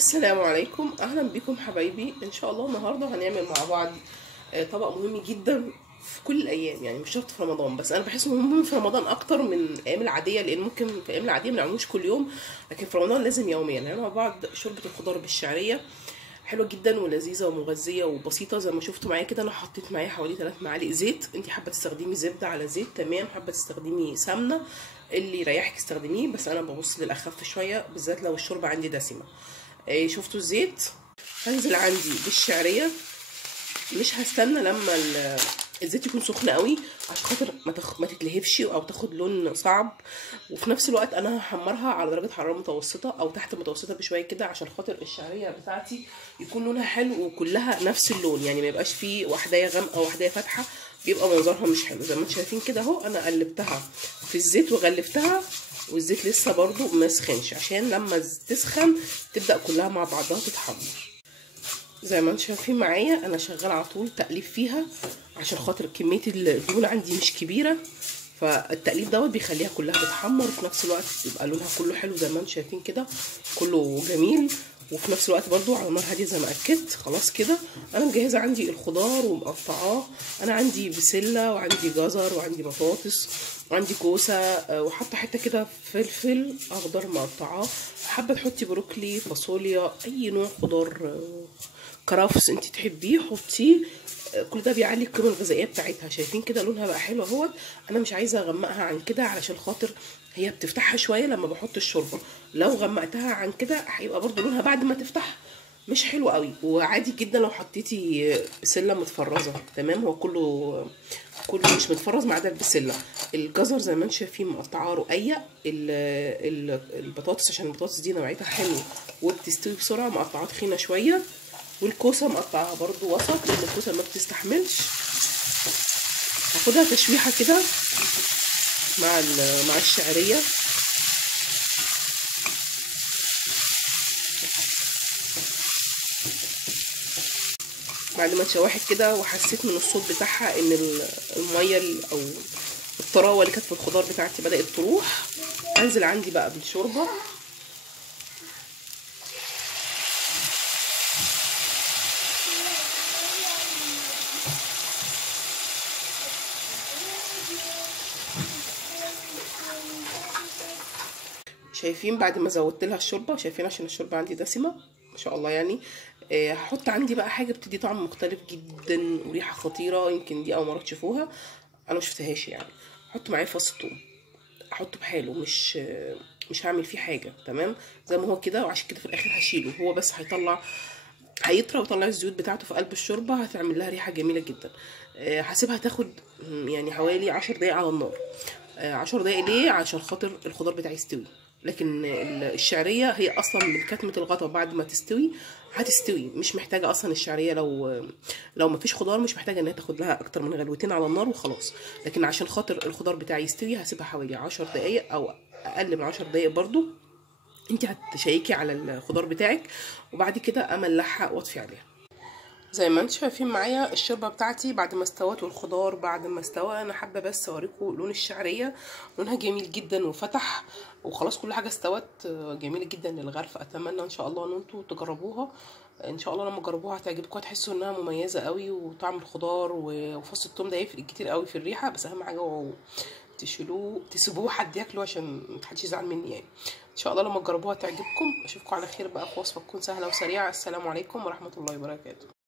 السلام عليكم، اهلا بكم حبايبي. ان شاء الله النهارده هنعمل مع بعض طبق مهم جدا في كل الايام، يعني مش شرط في رمضان، بس انا بحس انه مهم في رمضان اكتر من الايام العاديه، لان ممكن في الايام العاديه ما نعملوش كل يوم، لكن في رمضان لازم يوميا نعمل مع بعض شوربه الخضار بالشعريه. حلوه جدا ولذيذه ومغذيه وبسيطه زي ما شفتوا معايا كده. انا حطيت معايا حوالي 3 معالق زيت، انت حابه تستخدمي زبده على زيت تمام، حابه تستخدمي سمنه اللي يريحك استخدميه، بس انا ببص للاخف شويه بالذات لو الشوربه عندي دسمه. شفتوا الزيت. هنزل عندي بالشعريه، مش هستنى لما الزيت يكون سخن قوي عشان خاطر ما تتلهفش او تاخد لون صعب، وفي نفس الوقت انا هحمرها على درجه حراره متوسطه او تحت متوسطه بشويه كده عشان خاطر الشعريه بتاعتي يكون لونها حلو وكلها نفس اللون، يعني ما يبقاش فيه واحدايه غامقه وواحدايه فاتحه، بيبقى منظرها مش حلو. زي ما انتم شايفين كده اهو، انا قلبتها في الزيت وغلفتها والزيت لسه برضو ما سخنش، عشان لما تسخن تبدا كلها مع بعضها تتحمر. زي ما انتم شايفين معايا انا شغاله على طول تقليب فيها عشان خاطر كميه الدهون عندي مش كبيره، فالتقليب دوت بيخليها كلها تتحمر وفي نفس الوقت يبقى لونها كله حلو زي ما انتم شايفين كده، كله جميل، وفي نفس الوقت برضو على نار هاديه زي ما اكدت. خلاص كده انا مجهزه عندي الخضار ومقطعاه، انا عندي بسله وعندي جزر وعندي بطاطس وعندي كوسه، وحاطه حته كده فلفل اخضر مقطعاه، حابه تحطي بروكلي فاصوليا اي نوع خضار، كرفس انت تحبيه حطيه، كل ده بيعلي القيمه الغذائيه بتاعتها. شايفين كده لونها بقى حلو اهوت. انا مش عايزه اغمقها عن كده علشان خاطر هي بتفتحها شويه لما بحط الشوربه، لو غمقتها عن كده هيبقى برضو لونها بعد ما تفتح مش حلو قوي. وعادي جدا لو حطيتي بسله متفرزه تمام، هو كله مش متفرز ما عدا البسله. الجزر زي ما انتم شايفين مقطعاه رقيق، البطاطس عشان البطاطس دي نوعيتها حلو وبتستوي بسرعه مقطعاه تخينه شويه، والكوسه مقطعها برضو وسط لان الكوسه ما بتستحملش. هاخدها تشويحه كده مع الشعريه. بعد ما اتشوحت كده وحسيت من الصوت بتاعها ان الميه او الطراوه اللي كانت في الخضار بتاعتي بدات تروح، انزل عندي بقى بالشوربه. شايفين بعد ما زودت لها الشوربه، شايفين عشان الشوربه عندي دسمه ما شاء الله يعني. هحط عندي بقى حاجه بتدي طعم مختلف جدا وريحه خطيره، يمكن دي اول مره تشوفوها، انا ما شفتهاش يعني. احط معاه فص ثوم، احطه بحاله، مش هعمل فيه حاجه تمام زي ما هو كده، وعشان كده في الاخر هشيله هو بس هيطرى ويطلع الزيوت بتاعته في قلب الشوربه، هتعمل لها ريحه جميله جدا. هسيبها تاخد يعني حوالي 10 دقايق على النار. 10 دقايق ليه؟ عشان خاطر الخضار بتاعي يستوي، لكن الشعريه هي اصلا من كتمه الغطا بعد ما تستوي هتستوي، مش محتاجه اصلا الشعريه لو ما فيش خضار مش محتاجه انها تاخد لها اكتر من غلوتين على النار وخلاص، لكن عشان خاطر الخضار بتاعي يستوي هسيبها حوالي 10 دقايق او اقل من 10 دقايق برضو. انت هتشيكي على الخضار بتاعك وبعد كده املحها واطفي عليها. زي ما انتم شايفين معايا الشوربه بتاعتي بعد ما استوت والخضار بعد ما استوى، انا حابه بس اوريكم لون الشعريه، لونها جميل جدا وفتح وخلاص كل حاجه استوت جميله جدا للغرف. اتمنى ان شاء الله ان انتم تجربوها، ان شاء الله لما تجربوها هتعجبكم، هتحسوا انها مميزه قوي، وطعم الخضار وفص الثوم ده يفرق كتير قوي في الريحه، بس اهم حاجه تسيبوه حد ياكله عشان محدش يزعل مني يعني. ان شاء الله لما تجربوها تعجبكم. اشوفكم على خير بقى في وصفه تكون سهله وسريعه. السلام عليكم ورحمه الله وبركاته.